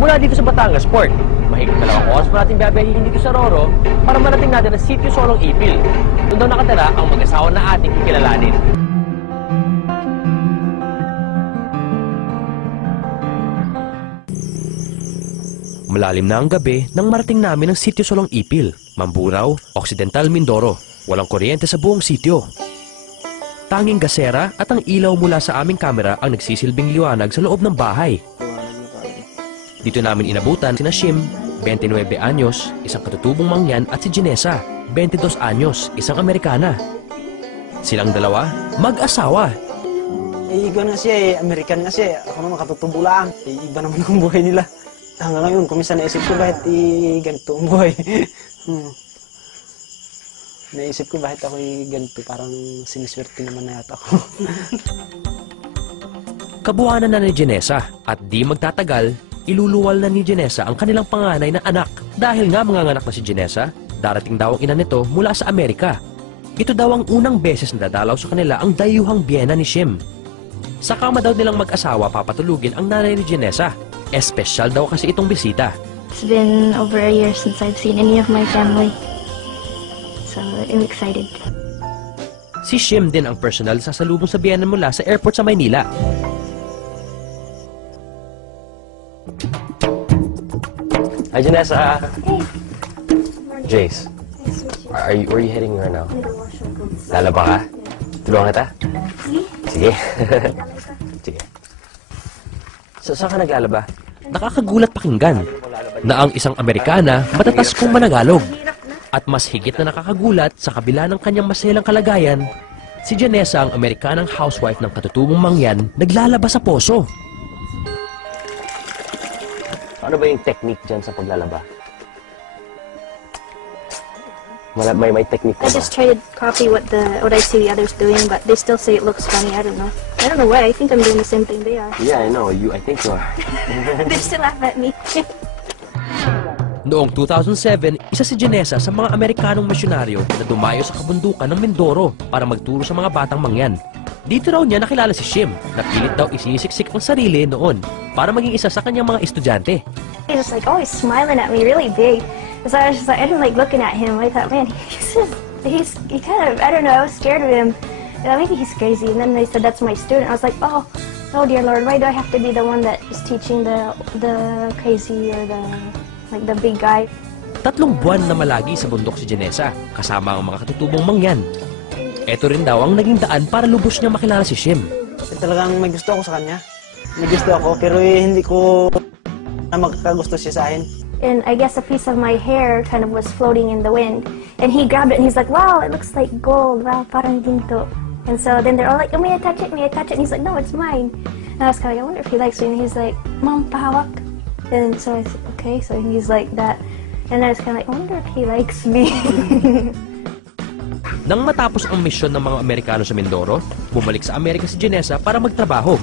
Mula dito sa Batangas Port, mahigit 2 oras pa natin babayihin dito sa Roro para marating natin ang Sitio Solong Ipil. Doon daw nakatira ang mag-asawa na ating kikilalanin. Malalim na ang gabi nang marating namin ang Sitio Solong Ipil, Mamburao, Occidental Mindoro. Walang kuryente sa buong sitio. Tanging gasera at ang ilaw mula sa aming kamera ang nagsisilbing liwanag sa loob ng bahay. Dito namin inabutan sina Shim, 29 anyos, isang katutubong mangyan, at si Ginesa, 22 anyos, isang Amerikana. Silang dalawa, mag-asawa. Iba na siya eh, American nga siya. Ako naman katutubo lang. Iba naman ang buhay nila. Hanggang ngayon, kung minsan naisip ko bakit ganito ang buhay. Naisip ko bakit ako ganito, parang siniswerte naman na yata ako. Kabuhanan na ni Ginesa at di magtatagal, iluluwal na ni Ginesa ang kanilang panganay na anak. Dahil nga manganganak na si Ginesa, darating daw ang ina nito mula sa Amerika. Ito daw ang unang beses na dadalaw sa kanila ang dayuhang biyena ni Shim. Sa kama daw nilang mag-asawa papatulugin ang nanay ni Ginesa. Espesyal daw kasi itong bisita. It's been over a year since I've seen any of my family. So I'm excited. Si Shim din ang personal sasalubong sa biyena mula sa airport sa Maynila. Hi, Janessa. Hey. Jace, where are you heading right now? Lalaba ka? Tulungan kita? Sige. Sige. Saan ka naglalaba? Nakakagulat pakinggan na ang isang Amerikana matatas kung managalog. At mas higit na nakakagulat sa kabila ng kanyang maselang kalagayan, si Janessa, ang Amerikanang housewife ng katutubong mangyan, naglalaba sa poso. Ano ba yung technique dyan sa paglalaba? May technique ka ba? I just try to copy what I see the others doing, but they still say it looks funny. I don't know. I don't know why. I think I'm doing the same thing they are. Yeah, I know. I think you are. They still laugh at me. Noong 2007, isa si Ginesa sa mga Amerikanong misyonaryo na dumayo sa kabundukan ng Mindoro para magturo sa mga batang mangyan. Dito raw niya nakilala si Shim, na pilit daw isisiksik ang sarili noon para maging isa sa kanyang mga estudyante. He's just like always smiling at me really big. So I was just like, I didn't like looking at him. I thought, man, he kind of, I don't know, I was scared of him. Maybe he's crazy. And then they said, that's my student. I was like, oh dear Lord, why do I have to be the one that is teaching the crazy or the big guy? 3 buwan na malagi sa bundok si Ginesa, kasama ang mga katutubong mangyan. Ito rin daw ang naging daan para lubos niya makilala si Shim. Talagang may gusto ako sa kanya. May gusto ako, pero hindi ko na magkagusto siya sa akin. And I guess a piece of my hair kind of was floating in the wind. And he grabbed it and he's like, wow, it looks like gold. Wow, parang ginto. And so then they're all like, oh, may I touch it? May I touch it? And he's like, no, it's mine. And I was kind of like, I wonder if he likes me. And he's like, Mom, pahawak. And so I said, okay. So he's like that. And I was kind of like, I wonder if he likes me. Nang matapos ang misyon ng mga Amerikano sa Mindoro, bumalik sa Amerika si Ginesa para magtrabaho.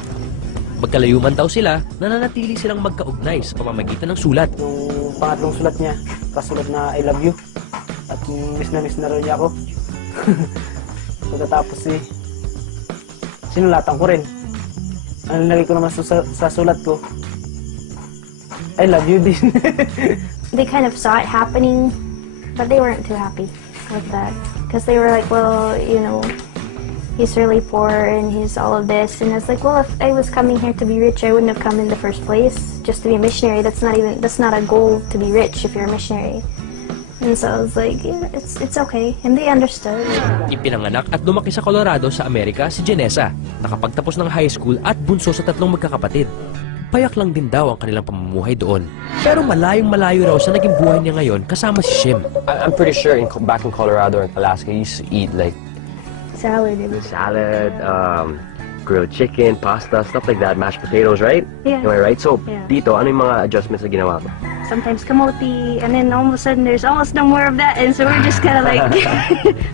Magkalayuman daw sila, nananatili silang magkaugnay sa pamamagitan ng sulat. Yung pangatlong sulat niya, kasulat na I love you. At miss na rin niya ako. Pagkatapos sinulatan ko rin. Ang nilagay ko naman sa sulat ko, I love you din. They kind of saw it happening, but they weren't too happy with that. Because they were like, well, you know, he's really poor and he's all of this. And I was like, well, if I was coming here to be rich, I wouldn't have come in the first place just to be a missionary. That's not a goal to be rich if you're a missionary. And so I was like, yeah, it's okay. And they understood. Ipinanganak at lumaki sa Colorado sa Amerika si Ginesa, nakapagtapos ng high school at bunso sa 3 magkakapatid. Payak lang din daw ang kanilang pamumuhay doon. Pero malayong-malayo raw sa naging buhay niya ngayon kasama si Shim. I'm pretty sure back in Colorado and Alaska, you used to eat like Salad. grilled chicken, pasta, stuff like that, mashed potatoes, right? Yeah. Am I right? So, Yeah. dito, ano yung mga adjustments na ginawa mo? Sometimes kamote, and then all of a sudden there's almost no more of that, and so we're just kind of like,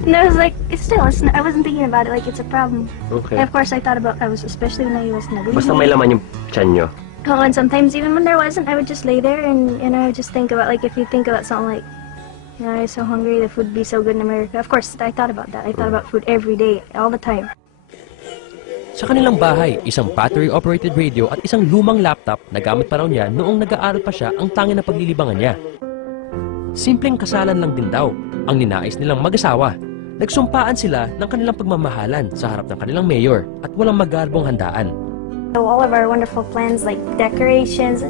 and I was like, I wasn't thinking about it like it's a problem. Okay. And of course I thought about, especially when I was nabili. Basta may laman yung tiyan nyo. Oh, and sometimes even when there wasn't, I would just lay there and I would just think about, like, if you think about something like, you know, I'm so hungry, the food would be so good in America. Of course, I thought about that. I thought about food every day, all the time. Sa kanilang bahay, isang battery-operated radio at isang lumang laptop na gamit pa raw niya noong nag-aaral pa siya ang tanging na paglilibangan niya. Simpleng kasalan lang din daw ang ninais nilang mag-asawa. Nagsumpaan sila ng kanilang pagmamahalan sa harap ng kanilang mayor at walang magarbong handaan. So all of our wonderful plans like decorations,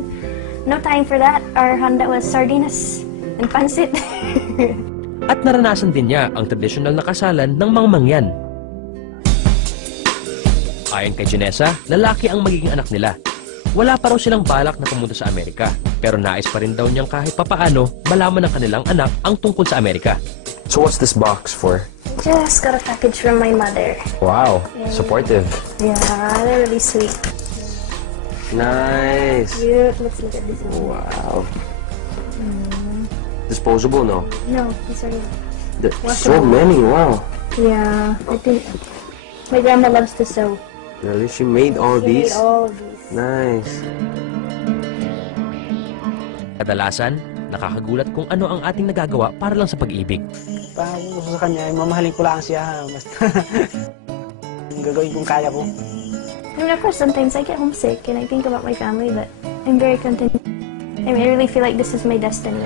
no time for that. Our handa was sardinas and pancit. At naranasan din niya ang tradisyonal na kasalan ng mga mangyan. Ayon kay Janessa, lalaki ang magiging anak nila. Wala pa raw silang balak na pumunta sa Amerika, pero nais pa rin daw niyang kahit papaano malaman ng kanilang anak ang tungkol sa Amerika. So what's this box for? Just got a package from my mother. Wow, supportive. Yeah, they're really sweet. Nice. Cute. Let's look at this one. Wow. Disposable, no? No, it's already. So many, wow. Yeah, I think my grandma loves to sew. Really? She made all She made these? all of these. Nice. Kadalasan, nakakagulat kung ano ang ating nagagawa para lang sa pag-ibig. Pag gusto sa kanya, mamahalin ko lang siya. Basta gagawin kong kaya ko. I mean, of course, sometimes I get homesick and I think about my family, but I'm very content. I mean, I really feel like this is my destiny.